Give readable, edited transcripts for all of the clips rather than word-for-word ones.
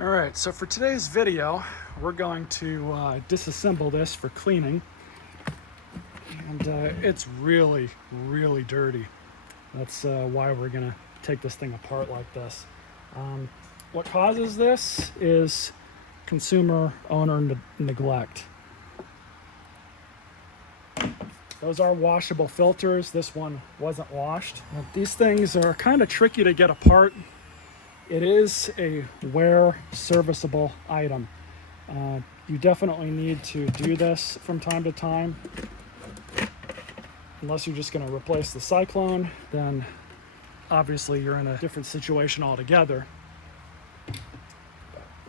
Alright, so for today's video, we're going to disassemble this for cleaning. And it's really, really dirty. That's why we're going to take this thing apart like this. What causes this is consumer owner neglect. Those are washable filters. This one wasn't washed. Now, these things are kind of tricky to get apart. It is a wear serviceable item. You definitely need to do this from time to time. Unless you're just going to replace the Cyclone, then obviously you're in a different situation altogether.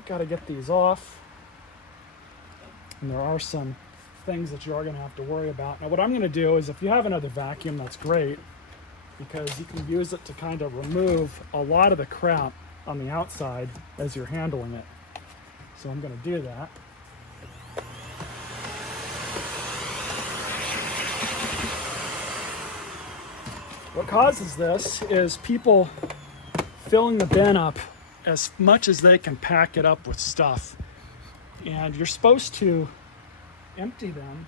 Got to get these off. And there are some things that you are going to have to worry about. Now what I'm going to do is, if you have another vacuum, that's great, because you can use it to kind of remove a lot of the crap on the outside as you're handling it. So I'm going to do that. What causes this is people filling the bin up as much as they can pack it up with stuff. And you're supposed to empty them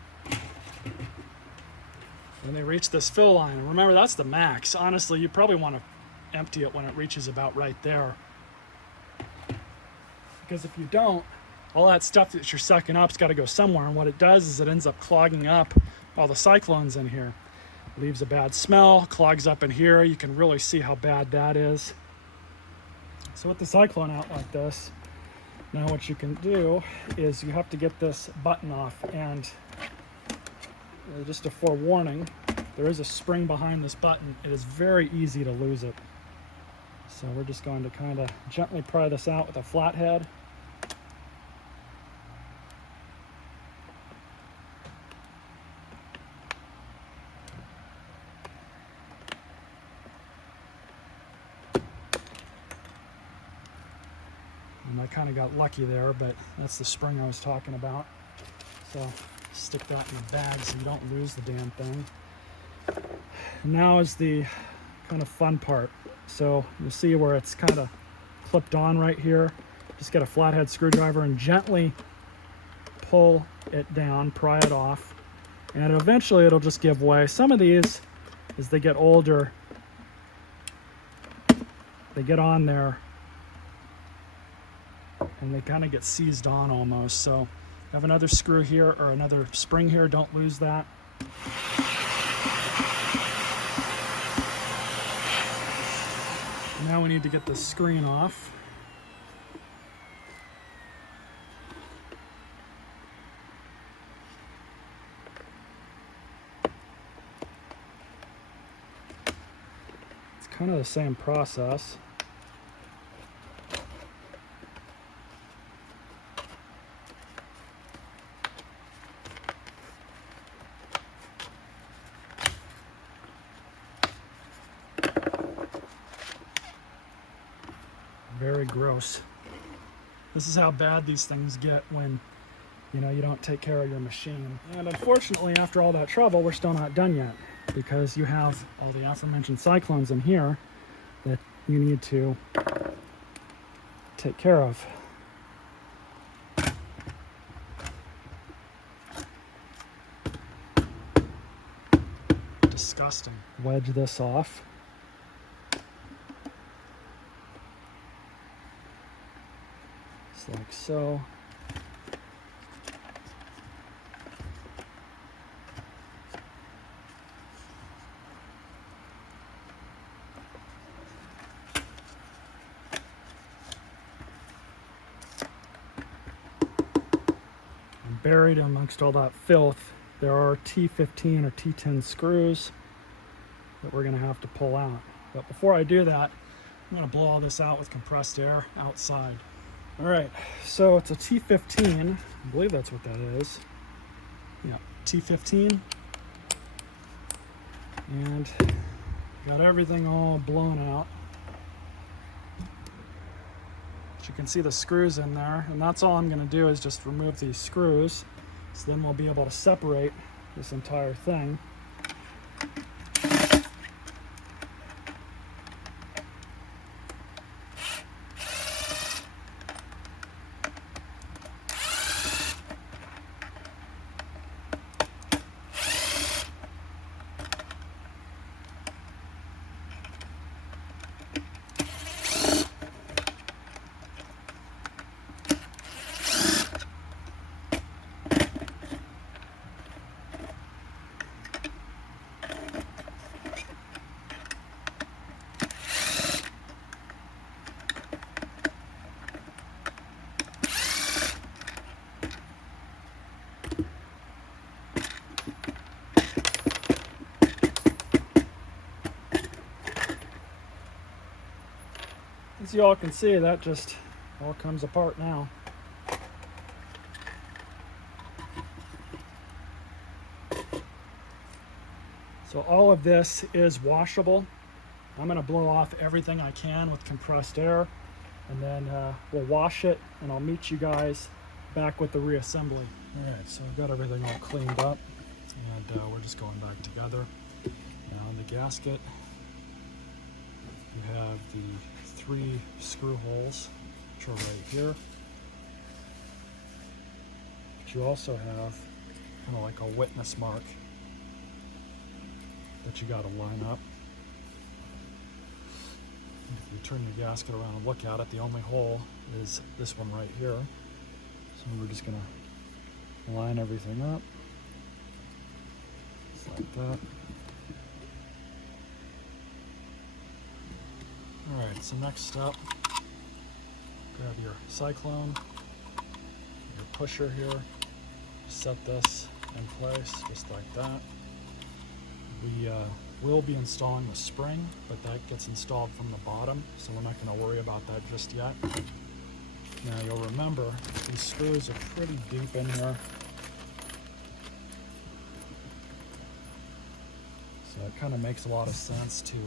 when they reach this fill line. And remember, that's the max. Honestly, you probably want to empty it when it reaches about right there. Because if you don't, all that stuff that you're sucking up's got to go somewhere. And what it does is it ends up clogging up all the cyclones in here. Leaves a bad smell, clogs up in here. You can really see how bad that is. So with the Cyclone out like this, now what you can do is you have to get this button off, and just a forewarning, there is a spring behind this button. It is very easy to lose it. So we're just going to kind of gently pry this out with a flathead. And I kind of got lucky there, but that's the spring I was talking about. So stick that in the bag so you don't lose the damn thing. Now is the kind of fun part. So you'll see where it's kind of clipped on right here. Just get a flathead screwdriver and gently pull it down, pry it off, and eventually it'll just give way. Some of these, as they get older, they get on there and they kind of get seized on almost. So have another screw here, or another spring here, don't lose that. Now we need to get the screen off. It's kind of the same process. Very gross. This is how bad these things get when, you don't take care of your machine. And unfortunately, after all that trouble, we're still not done yet, because you have all the aforementioned cyclones in here that you need to take care of. Disgusting. Wedge this off. Like so. And buried amongst all that filth, there are T15 or T10 screws that we're going to have to pull out. But before I do that, I'm going to blow all this out with compressed air outside. All right, so it's a T15. I believe that's what that is. Yeah, T15. And got everything all blown out. But you can see the screws in there, and that's all I'm going to do is just remove these screws. So then we'll be able to separate this entire thing. as you all can see, that just all comes apart now. So all of this is washable. I'm going to blow off everything I can with compressed air, and then we'll wash it, and I'll meet you guys back with the reassembly. All right, so I've got everything all cleaned up, and we're just going back together. Now in the gasket, you have the 3 screw holes, which are right here. But you also have kind of like a witness mark that you got to line up. If you turn your gasket around and look at it, the only hole is this one right here. So we're just going to line everything up, just like that. Alright, so next up, grab your Cyclone, your pusher here, set this in place just like that. We will be installing the spring, but that gets installed from the bottom, so we're not going to worry about that just yet. Now you'll remember, these screws are pretty deep in here, so it kind of makes a lot of sense to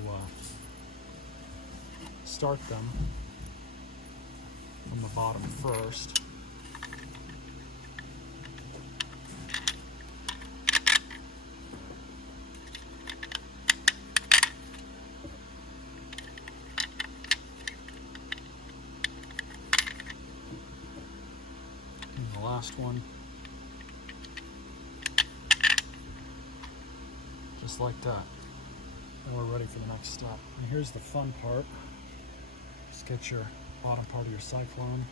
start them from the bottom first. And the last one, just like that. And we're ready for the next step. And here's the fun part. Just get your bottom part of your Cyclone.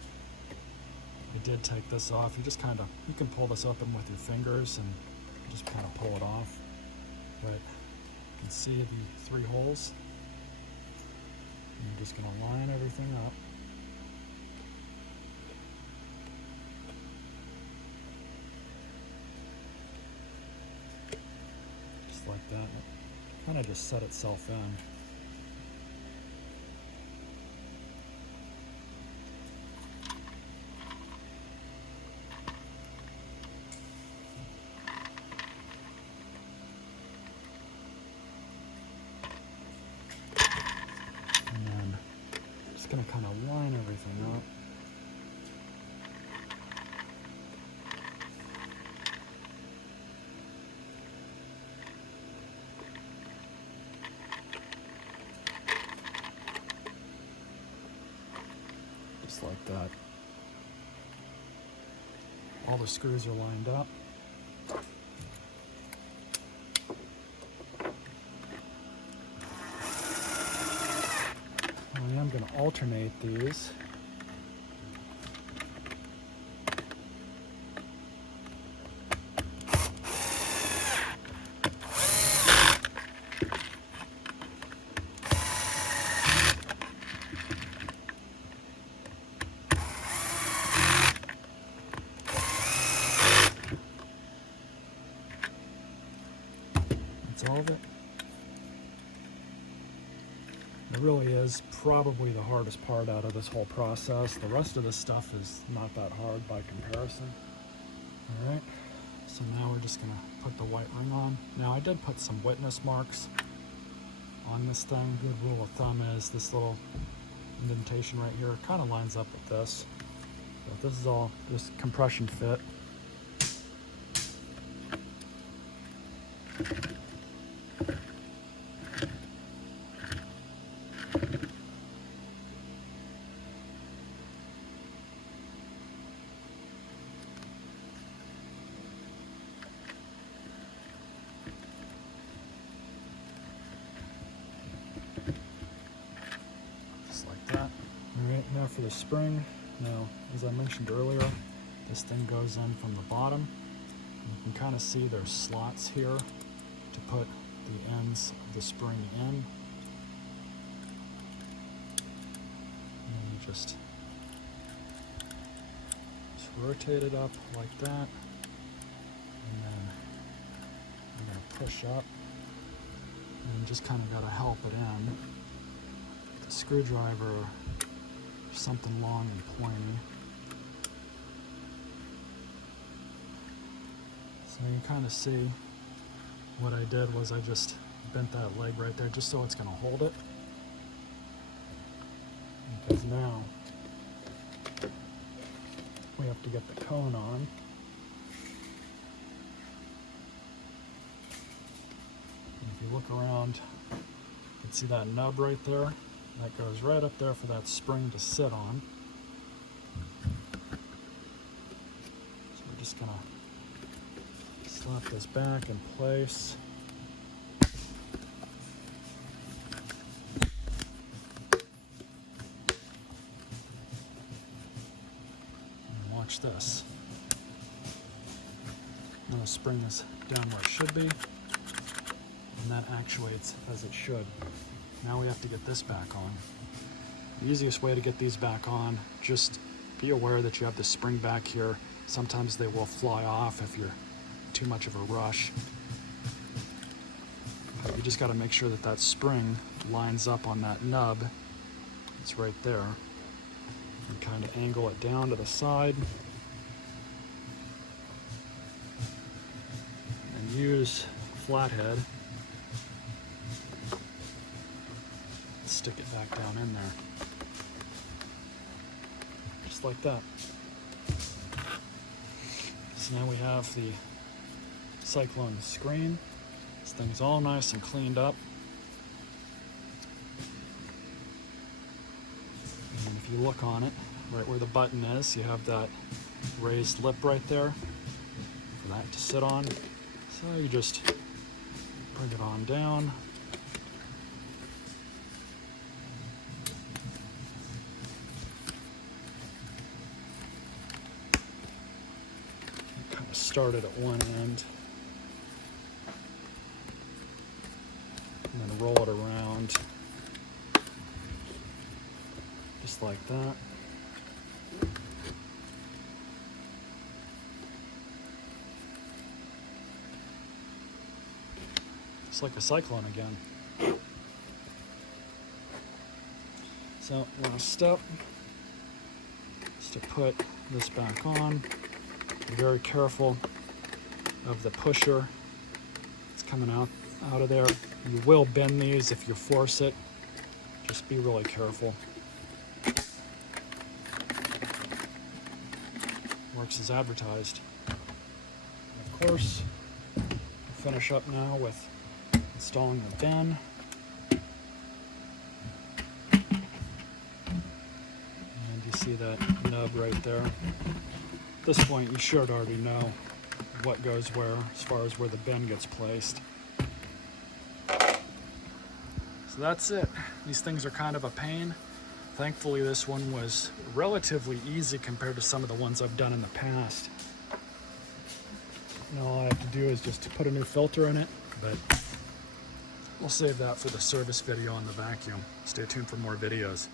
I did take this off. You can pull this open with your fingers and just kind of pull it off. But you can see the 3 holes. And you're just going to line everything up. Just like that. It kind of just set itself in. Going to kind of line everything up. Just like that. All the screws are lined up. I'm going to alternate these. That's all of it. It really is probably the hardest part out of this whole process. The rest of this stuff is not that hard by comparison. All right, so now we're just gonna put the white ring on. Now I did put some witness marks on this thing. Good rule of thumb is this little indentation right here kind of lines up with this. So this is all just compression fit. Alright, now for the spring. Now, as I mentioned earlier, this thing goes in from the bottom. You can kind of see there's slots here to put the ends of the spring in. And you just rotate it up like that. And then I'm going to push up. And you just kind of got to help it in. The screwdriver something long and pointy. So you can kind of see what I did was I just bent that leg right there just so it's going to hold it. Because now we have to get the cone on. And if you look around, you can see that nub right there. That goes right up there for that spring to sit on. So we're just going to slap this back in place. And watch this. Now the spring is down where it should be, and that actuates as it should. Now we have to get this back on. The easiest way to get these back on, just be aware that you have the spring back here. Sometimes they will fly off if you're too much of a rush. But you just got to make sure that that spring lines up on that nub. It's right there. And kind of angle it down to the side. And use flathead. Stick it back down in there. Just like that. So now we have the Cyclone screen. This thing's all nice and cleaned up. And if you look on it, right where the button is, you have that raised lip right there for that to sit on. So you just bring it on down. Kind of start it at one end and then roll it around just like that. It's like a Cyclone again. So last step is to put this back on. Be very careful of the pusher. It's coming out of there. You will bend these if you force it. Just be really careful. Works as advertised. And of course, we'll finish up now with installing the bin. And you see that nub right there. At this point, you should already know what goes where as far as where the bin gets placed. So that's it. These things are kind of a pain. Thankfully, this one was relatively easy compared to some of the ones I've done in the past. And all I have to do is just put a new filter in it, but we'll save that for the service video on the vacuum. Stay tuned for more videos.